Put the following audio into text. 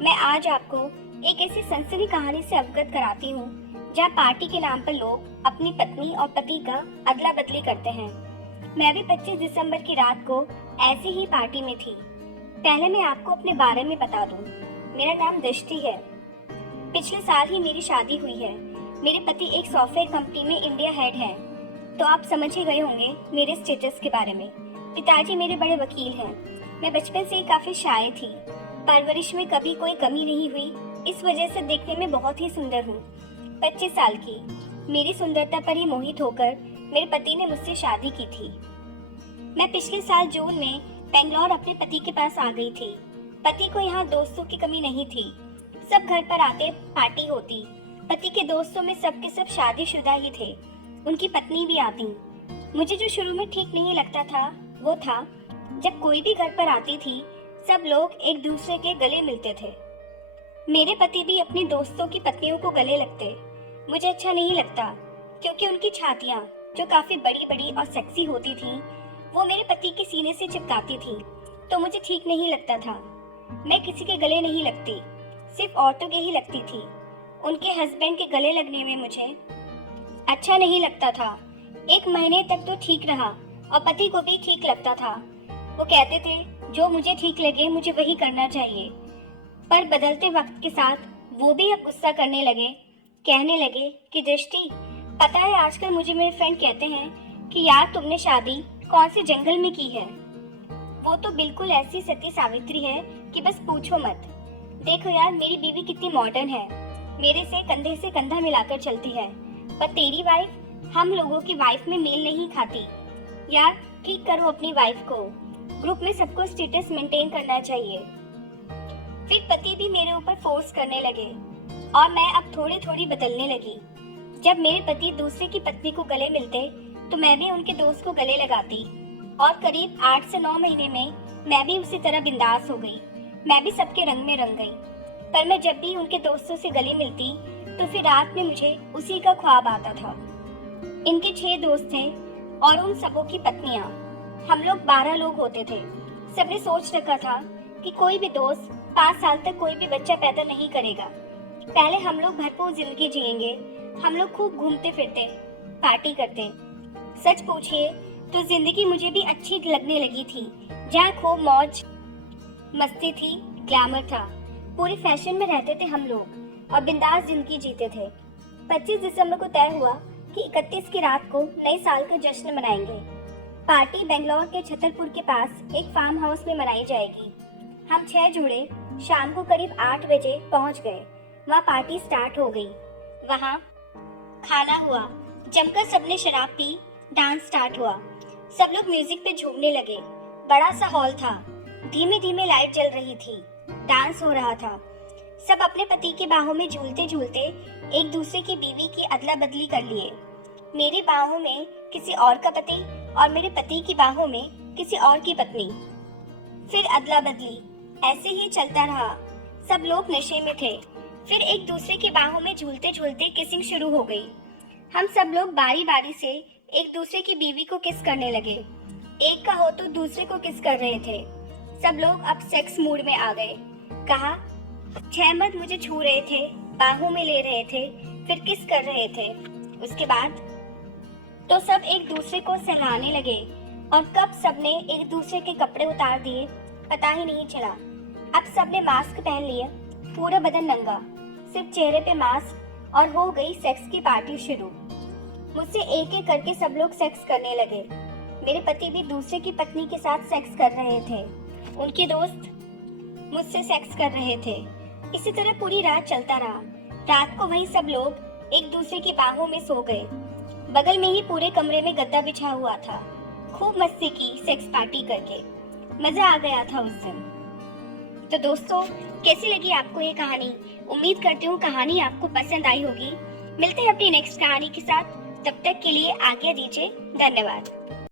मैं आज आपको एक ऐसी सनसनी कहानी से अवगत कराती हूँ जहाँ पार्टी के नाम पर लोग अपनी पत्नी और पति का अदला बदली करते हैं। मैं भी 25 दिसंबर की रात को ऐसी ही पार्टी में थी। पहले मैं आपको अपने बारे में बता दूं। मेरा नाम दृष्टि है। पिछले साल ही मेरी शादी हुई है। मेरे पति एक सॉफ्टवेयर कंपनी में इंडिया हेड है, तो आप समझ ही गए होंगे मेरे स्टेटस के बारे में। पिताजी मेरे बड़े वकील हैं। मैं बचपन से ही काफी शाय थी। परवरिश में कभी कोई कमी नहीं हुई, इस वजह से देखने में बहुत ही सुंदर हूँ। 25 साल की मेरी सुंदरता पर ही मोहित होकर मेरे पति ने मुझसे शादी की थी। मैं पिछले साल जून में बेंगलोर अपने पति के पास आ गई थी। पति को यहाँ दोस्तों की कमी नहीं थी। सब घर पर आते, पार्टी होती। पति के दोस्तों में सब के सब शादीशुदा ही थे। उनकी पत्नी भी आती। मुझे जो शुरू में ठीक नहीं लगता था वो था जब कोई भी घर पर आती थी, सब लोग एक दूसरे के गले मिलते थे। मेरे पति भी अपनी दोस्तों की पत्नियों को गले लगते। मुझे अच्छा नहीं लगता, क्योंकि उनकी छातियाँ जो काफी बड़ी बड़ी और सेक्सी होती थीं, वो मेरे पति के सीने से चिपकाती थी, तो मुझे ठीक नहीं लगता था। मैं किसी के गले नहीं लगती, सिर्फ औरतों के ही लगती थी। उनके हस्बैंड के गले लगने में मुझे अच्छा नहीं लगता था। 1 महीने तक तो ठीक रहा और पति को भी ठीक लगता था। वो कहते थे जो मुझे ठीक लगे मुझे वही करना चाहिए। पर बदलते वक्त के साथ वो भी अब गुस्सा करने लगे। कहने लगे कि दृष्टि, पता है आजकल मुझे मेरे फ्रेंड कहते हैं कि यार तुमने शादी कौन से जंगल में की है। वो तो बिल्कुल ऐसी सती सावित्री है कि बस पूछो मत। देखो यार, मेरी बीवी कितनी मॉडर्न है, मेरे से कंधा मिलाकर चलती है। पर तेरी वाइफ हम लोगों की वाइफ में मेल नहीं खाती। यार ठीक करो अपनी वाइफ को। ग्रुप में सबको स्टेटस मेंटेन करना चाहिए। फिर पति भी मेरे ऊपर फोर्स करने लगे और मैं अब थोड़ी थोड़ी बदलने लगी। जब मेरे पति दूसरे की पत्नी को गले मिलते तो मैं भी उनके दोस्त को गले लगाती और करीब 8 से 9 महीने में मैं भी उसी तरह बिंदास हो गई। मैं भी सबके रंग में रंग गई। पर मैं जब भी उनके दोस्तों से गले मिलती तो फिर रात में मुझे उसी का ख्वाब आता था। इनके 6 दोस्त थे और उन सबों की पत्नियां। हम लोग 12 लोग होते थे। सबने सोच रखा था कि कोई भी दोस्त 5 साल तक कोई भी बच्चा पैदा नहीं करेगा। पहले हम लोग भरपूर जिंदगी जिएंगे। हम लोग खूब घूमते फिरते, पार्टी करते। सच पूछिए तो जिंदगी मुझे भी अच्छी लगने लगी थी, जहाँ खूब मौज मस्ती थी, ग्लैमर था। पूरे फैशन में रहते थे हम लोग और बिंदास जिंदगी जीते थे। 25 दिसंबर को तय हुआ कि 31 की रात को नए साल का जश्न मनाएंगे। पार्टी बेंगलोर के छतरपुर के पास एक फार्म हाउस में मनाई जाएगी। हम 6 जोड़े शाम को करीब 8 बजे पहुंच गए। वहाँ पार्टी स्टार्ट हो गई। वहाँ खाना हुआ, जमकर सबने शराब पी, डांस स्टार्ट हुआ। सब लोग म्यूजिक पे झूमने लगे। बड़ा सा हॉल था, धीमे धीमे लाइट जल रही थी, डांस हो रहा था। सब अपने पति के बाहों में झूलते झूलते एक दूसरे की बीवी की अदला बदली कर लिए। मेरी बाहों में किसी और का पति और मेरे पति की बाहों में किसी और की पत्नी। फिर अदला बदली, ऐसे ही चलता रहा। सब लोग नशे में थे। फिर एक दूसरे की बाहों में झूलते झूलते किसिंग शुरू हो गई। हम सब लोग बारी बारी से एक दूसरे की बीवी को किस करने लगे। एक का हो तो दूसरे को किस कर रहे थे। सब लोग अब सेक्स मूड में आ गए। कहा 6 मर्द मुझे छू रहे थे, बाहों में ले रहे थे, फिर किस कर रहे थे। उसके बाद तो सब एक दूसरे को सहलाने लगे और कब सबने एक दूसरे के कपड़े उतार दिए पता ही नहीं चला। अब सबने मास्क पहन लिए, पूरा बदन नंगा, सिर्फ चेहरे पे मास्क, और हो गई सेक्स की पार्टी शुरू। मुझसे एक एक करके सब लोग सेक्स करने लगे। मेरे पति भी दूसरे की पत्नी के साथ सेक्स कर रहे थे। उनके दोस्त मुझसे सेक्स कर रहे थे। इसी तरह पूरी रात चलता रहा। रात को वही सब लोग एक दूसरे की बाहों में सो गए। बगल में ही पूरे कमरे में गद्दा बिछा हुआ था। खूब मस्ती की सेक्स पार्टी करके। मजा आ गया था उस दिन। तो दोस्तों, कैसी लगी आपको ये कहानी? उम्मीद करती हूँ कहानी आपको पसंद आई होगी। मिलते हैं अपनी नेक्स्ट कहानी के साथ। तब तक के लिए आज्ञा दीजिए। धन्यवाद।